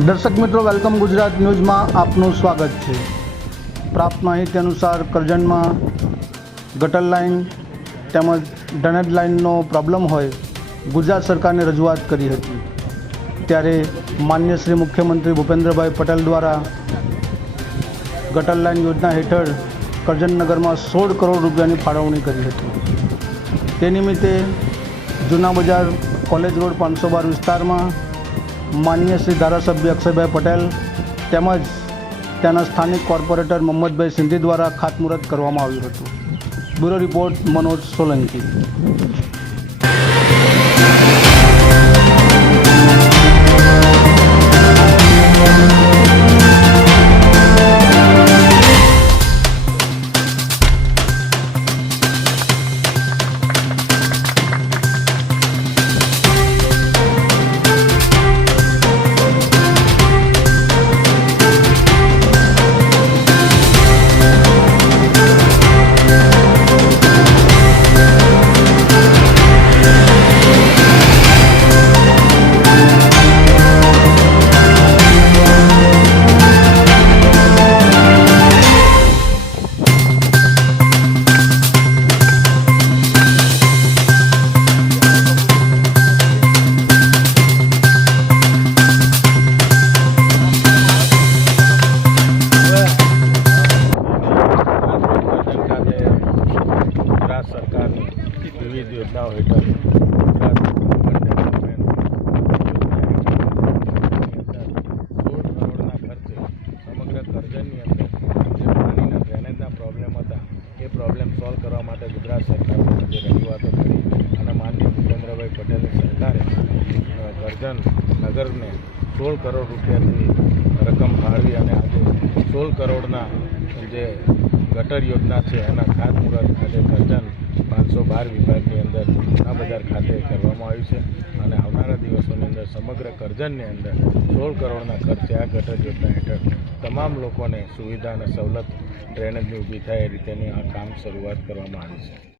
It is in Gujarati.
દર્શક મિત્રો, વેલકમ ગુજરાત ન્યૂઝમાં આપનું સ્વાગત છે। પ્રાપ્ત માહિતી અનુસાર કરજણમાં ગટર લાઇન તેમજ ડ્રેનેજ લાઇનનો પ્રોબ્લેમ હોય ગુજરાત સરકારને રજૂઆત કરી હતી, ત્યારે માન્ય શ્રી મુખ્યમંત્રી ભૂપેન્દ્રભાઈ પટેલ દ્વારા ગટર લાઇન યોજના હેઠળ કરજણ નગરમાં 16 કરોડ રૂપિયાની ફાળવણી કરી હતી। તે નિમિત્તે જૂના બજાર કોલેજ રોડ 512 વિસ્તારમાં માન્ય શ્રી ધારાસભ્ય અક્ષયભાઈ પટેલ તેમજ ત્યાંના સ્થાનિક કોર્પોરેટર મોહમ્મદભાઈ સિંધી દ્વારા ખાતમુહૂર્ત કરવામાં આવ્યું હતું। Bureau report Manoj Solanki. સરકારની વિવિધ યોજનાઓ હેઠળ ગુજરાત ડેવલપમેન્ટ 16 કરોડના ખર્ચે સમગ્ર કરજણની અંદર જે પાણીના ડ્રેનેજના પ્રોબ્લેમ હતા એ પ્રોબ્લેમ સોલ્વ કરવા માટે ગુજરાત સરકારે જે રજૂઆતો કરી અને માનનીય ભૂપેન્દ્રભાઈ પટેલની સરકારે કરજણ નગરને 16 કરોડ રૂપિયાની રકમ ફાળવી અને આજે 16 કરોડના જે ગટર યોજના છે એના ખાતમુહૂર્ત આજે કરજણ 512 વિભાગની અંદર જૂના બજાર ખાતે કરવામાં આવ્યું છે અને આવનારા દિવસોની અંદર સમગ્ર કરજણની અંદર 16 કરોડના ખર્ચે આ ગટર યોજના હેઠળ તમામ લોકોને સુવિધા અને સવલત ડ્રેનેજની ઊભી થાય એ રીતેની આ કામ શરૂઆત કરવામાં આવી છે।